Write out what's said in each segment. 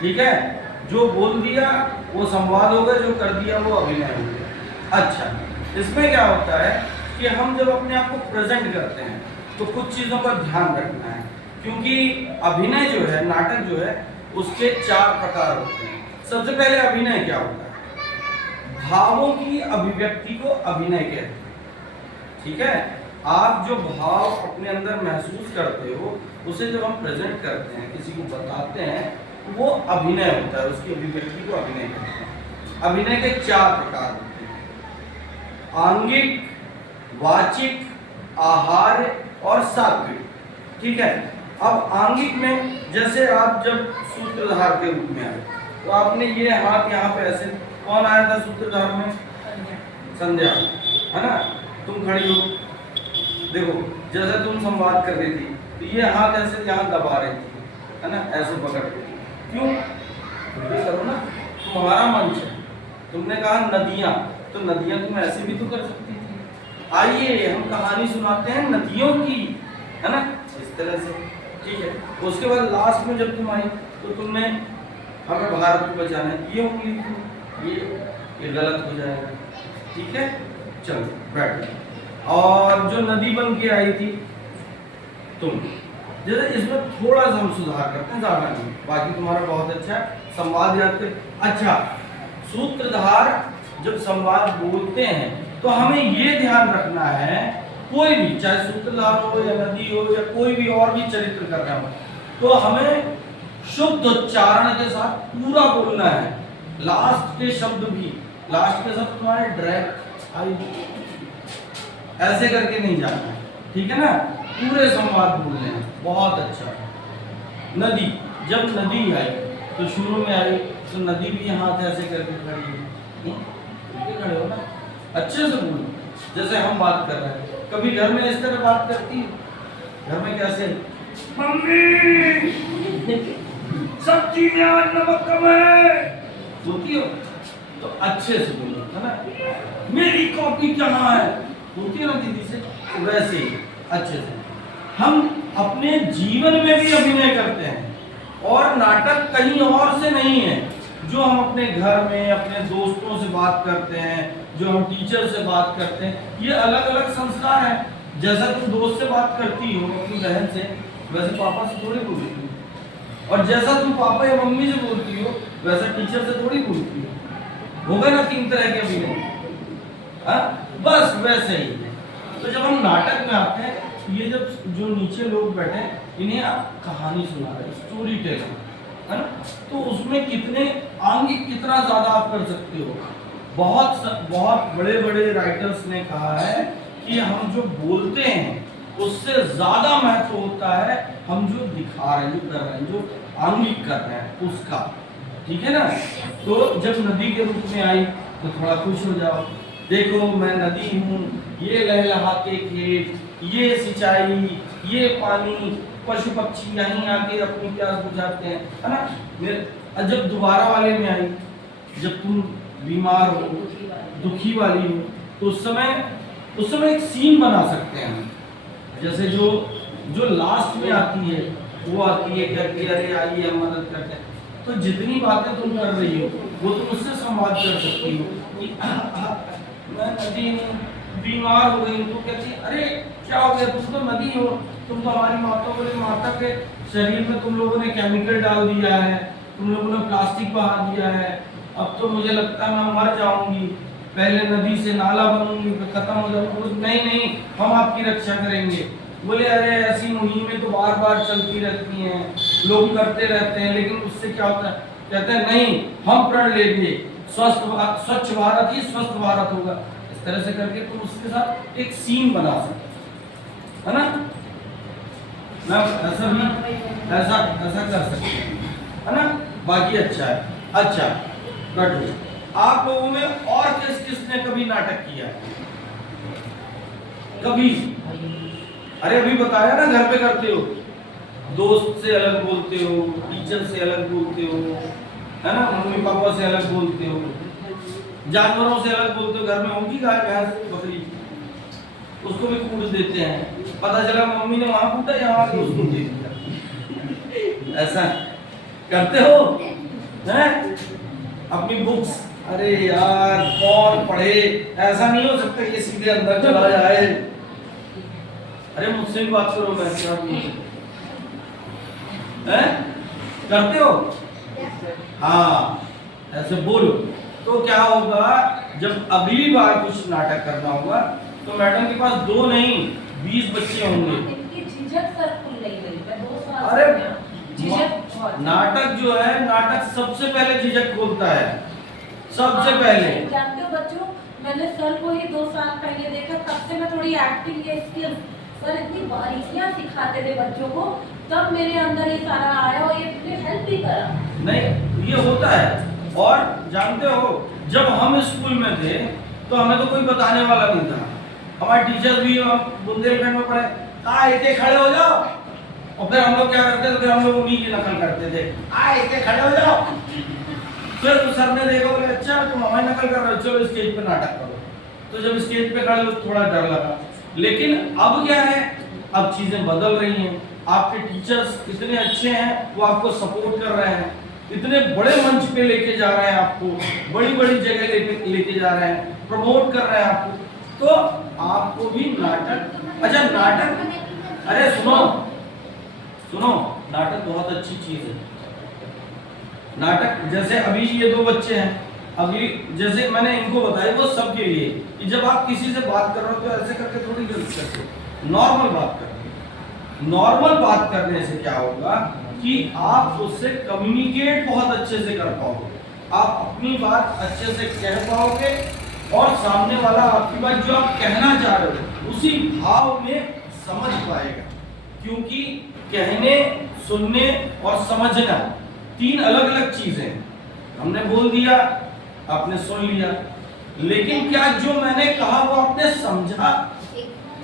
ठीक है, जो बोल दिया वो संवाद हो गया, जो कर दिया वो अभिनय हो गया। अच्छा, इसमें क्या होता है कि हम जब अपने आप को प्रेजेंट करते हैं तो कुछ चीज़ों का ध्यान रखना है, क्योंकि अभिनय जो है, नाटक जो है, उसके 4 प्रकार होते हैं। सबसे पहले अभिनय क्या होता है? भावों की अभिव्यक्ति को अभिनय कहते हैं। ठीक है, आप जो भाव अपने अंदर महसूस करते हो उसे जब हम प्रेजेंट करते हैं, किसी को बताते हैं, वो अभिनय होता है, उसकी अभिव्यक्ति को अभिनय कहते हैं। अभिनय के 4 प्रकार होते हैं: आंगिक, वाचिक, आहार्य और सात्विक। ठीक है, अब आंगिक में जैसे आप जब सूत्रधार के रूप में आए तो आपने ये हाथ यहाँ पे ऐसे, कौन आया था सूत्रधार में? संध्या, है ना? तुम खड़ी हो, देखो जैसे तुम संवाद कर रही थी तो ये हाथ ऐसे यहाँ दबा रही थी, है ना, ऐसे पकड़ के। क्यों? करो ना, तुम्हारा मंच है। तुमने कहा नदियाँ, तो नदियाँ तुम ऐसे भी तो कर सकती थी। आइए हम कहानी सुनाते हैं नदियों की, है ना, इस तरह से। ठीक है, उसके बाद लास्ट में जब तुम आई तो तुमने हमें भारत को बचाना है, ये उंगली थी, ये गलत हो जाएगा। ठीक है, चलो बैठ। और जो नदी बन के आई थी तुम, जैसे इसमें थोड़ा सा हम सुधार करते हैं, ज़्यादा नहीं। बाकी तुम्हारा बहुत अच्छा है, संवाद याद कर। अच्छा, सूत्रधार जब संवाद बोलते हैं तो हमें ये ध्यान रखना है, कोई भी, चाहे सूत्रधार हो या नदी हो या कोई भी और भी चरित्र कर रहा हो, तो हमें शुद्ध उच्चारण के साथ पूरा बोलना है। लास्ट के शब्द भी, लास्ट के शब्द तुम्हारे डायरेक्ट आई ऐसे करके नहीं जाना है। ठीक है ना, पूरे संवाद बोलने हैं। बहुत अच्छा। नदी, जब नदी आई तो शुरू में आई तो नदी भी हाथ ऐसे करके खड़ी है, खड़े हो ना, अच्छे से बोलो जैसे हम बात कर रहे हैं। कभी घर में इस तरह बात करती है? घर में कैसे? मम्मी सब्जी में आज नमक कम है, बोलती हो तो अच्छे से बोलो, है ना। मेरी कॉपी कहाँ है, बोलती है ना दीदी से, वैसे ही अच्छे से। हम अपने जीवन में भी अभिनय करते हैं, और नाटक कहीं और से नहीं है। जो हम अपने घर में अपने दोस्तों से बात करते हैं, जो हम टीचर से बात करते हैं, ये अलग अलग संस्कार है। जैसा तुम दोस्त से बात करती हो अपनी बहन से, वैसे पापा से थोड़ी बोलती हो, और जैसा तुम पापा या मम्मी से बोलती हो वैसा टीचर से थोड़ी बोलती हो। होगा ना 3 तरह के अभिनय, बस वैसे ही। तो जब हम नाटक में आते हैं, ये जब जो नीचे लोग बैठे इन्हें आप कहानी सुना रहे, स्टोरी टेलर, है ना, तो उसमें कितने आंगिक कितना ज्यादा आप कर सकते हो। बहुत बड़े बड़े राइटर्स ने कहा है कि हम जो बोलते हैं उससे ज्यादा महत्व होता है हम जो दिखा रहे हैं, जो कर रहे हैं, जो आंगिक कर रहे हैं उसका। ठीक है ना। तो जब नदी के रूप में आई तो थोड़ा खुश हो जाओ, देखो मैं नदी हूँ, ये लहलहाते खेत, ये सिंचाई, ये पानी, पशु पक्षी यहीं आके अपनी प्यास बुझाते हैं, है ना। जब दोबारा वाले में आई, जब तुम बीमार हो, दुखी वाली हो, तो उस समय एक सीन बना सकते हैं हम। जैसे जो लास्ट में आती है वो आती है कहती है अरे आइए हम मदद करते हैं। तो जितनी बातें तुम कर रही हो वो तुम उससे संवाद कर सकती हो कि मैं नदी बीमार हो गई, तो कहती है अरे क्या हो गया, तुम तो नदी हो, तुम तो हमारी माता के शरीर में तुम लोगों ने केमिकल डाल दिया है, तुम लोगों ने प्लास्टिक बहा दिया है, अब तो मुझे लगता है मैं मर जाऊंगी, पहले नदी से नाला बनूंगी फिर खत्म हो जाऊंगी। नहीं, हम आपकी रक्षा करेंगे। बोले अरे ऐसी मुहिमें तो बार बार चलती रहती हैं, लोग करते रहते हैं, लेकिन उससे क्या होता है? कहते हैं नहीं, हम प्रण लेंगे, स्वच्छ भारत ही स्वस्थ भारत होगा। इस तरह से करके तुम उसके साथ एक सीन बना सकते, है ना। मैं ऐसा कर सकते हैं, है ना। बाकी अच्छा है। अच्छा कटो, आप लोगों में और किसने कभी नाटक किया? कभी? अरे अभी बताया ना, घर पे करते हो, दोस्त से अलग बोलते हो, टीचर से अलग बोलते हो, है ना, मम्मी पापा से अलग बोलते हो, जानवरों से अलग बोलते हो। घर में होगी गाय भैंस बकरी, उसको भी कूट देते हैं, पता चला मम्मी ने वहां कूटा, यहाँ आके उसको दे दिया। ऐसा करते हो? हैं अपनी बुक्स। अरे यार कौन पढ़े, ऐसा नहीं हो सकता कि सीधे अंदर चला जाए। अरे मुझसे भी बात करो, मैं क्या हैं करते हो? हाँ ऐसे बोलो। तो क्या होगा, जब अगली बार कुछ नाटक करना होगा तो मैडम के पास 2 नहीं 20 बच्चे होंगे। अरे नाटक जो है, नाटक सबसे पहले झिझक खोलता है, सबसे पहले। जानते हो बच्चों, मैंने सर को ही 2 साल पहले देखा, तब से मैं थोड़ी एक्टिंग ये स्किल्स, सर इतनी बारीकियां सिखाते थे बच्चों को, तब मेरे अंदर ये सारा आया और ये मुझे हेल्प भी करा। नहीं ये होता है। और जानते हो जब हम स्कूल में थे तो हमें तो कोई बताने वाला नहीं था। हमारे टीचर्स भी, हम बुंदेलखंड में पढ़े, कहा इतने खड़े हो जाओ, और फिर हम लोग क्या करते थे, फिर हम लोग उन्हीं की नकल करते थे, इतने खड़े हो जाओ। फिर तो सर ने देखा, बोले अच्छा तुम हमारी नकल कर रहे हो, चलो स्टेज पे नाटक करो। तो जब स्टेज पे खड़े हो थोड़ा डर लगा, लेकिन अब क्या है, अब चीजें बदल रही हैं। आपके टीचर्स इतने अच्छे हैं, वो आपको सपोर्ट कर रहे हैं, इतने बड़े मंच पे लेके जा रहे हैं आपको, बड़ी बड़ी जगह लेके जा रहे हैं, प्रमोट कर रहे हैं आपको। तो आपको भी नाटक, अच्छा नाटक, अरे सुनो सुनो, नाटक बहुत अच्छी चीज है। नाटक जैसे अभी ये 2 बच्चे हैं, अभी जैसे मैंने इनको बताया वो सबके लिए कि जब आप किसी से बात कर रहे हो तो ऐसे करके थोड़ी गलती करते, नॉर्मल बात करें। नॉर्मल बात करने से क्या होगा कि आप उससे कम्युनिकेट बहुत अच्छे से कर पाओगे, आप अपनी बात अच्छे से कह पाओगे, और सामने वाला आपकी बात जो आप कहना चाह रहे हो उसी भाव में समझ पाएगा। क्योंकि कहने, सुनने और समझना 3 अलग अलग चीजें। हमने बोल दिया, आपने सुन लिया, लेकिन क्या जो मैंने कहा वो आपने समझा?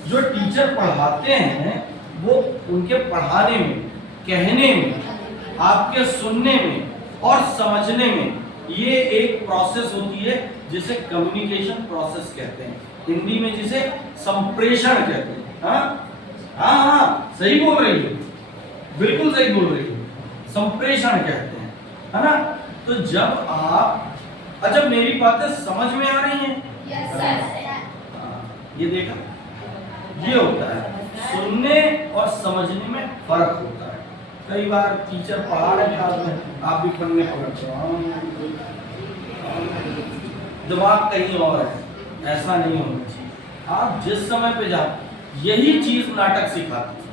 जो टीचर पढ़ाते हैं वो उनके पढ़ाने में, कहने में, आपके सुनने में और समझने में ये एक प्रोसेस होती है जिसे कम्युनिकेशन प्रोसेस कहते हैं, हिंदी में जिसे संप्रेषण कहते हैं। हाँ हाँ हाँ सही बोल रही हो, बिल्कुल सही बोल रही हो, संप्रेषण कहते हैं, है ना। तो जब आप, अच्छा मेरी बातें समझ में आ रही हैं? Yes sir. ये देखा, ये होता है, सुनने और समझने में फर्क होता है। कई बार टीचर पढ़ा रहे हैं, आप भी पढ़ने पकड़ते हो, दिमाग कहीं और है, ऐसा नहीं होना चाहिए। आप जिस समय पे जाओ, यही चीज नाटक सिखाती है,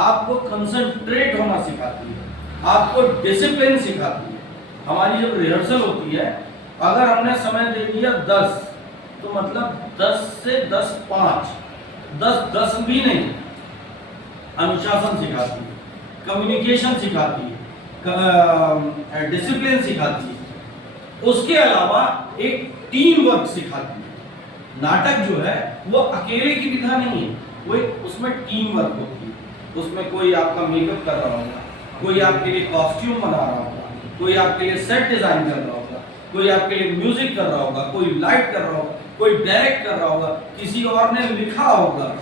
आपको कंसंट्रेट होना सिखाती है, आपको डिसिप्लिन सिखाती है। हमारी जब रिहर्सल होती है, अगर हमने समय दे दिया 10, तो मतलब 10 से 10:05, 10 भी नहीं, अनुशासन सिखाती है, कम्युनिकेशन सिखाती है, डिसिप्लिन सिखाती है, उसके अलावा एक टीम वर्क सिखाती है। नाटक जो है वो अकेले की विधा नहीं है, वो एक उसमें टीम वर्क होती है। उसमें कोई आपका मेकअप कर रहा होगा, कोई आपके लिए कॉस्ट्यूम बना रहा होगा, कोई आपके लिए सेट डिजाइन कर रहा होगा, कोई आपके लिए म्यूजिक कर रहा होगा, कोई लाइट कर रहा होगा, कोई डायरेक्ट कर रहा होगा, किसी और ने लिखा होगा,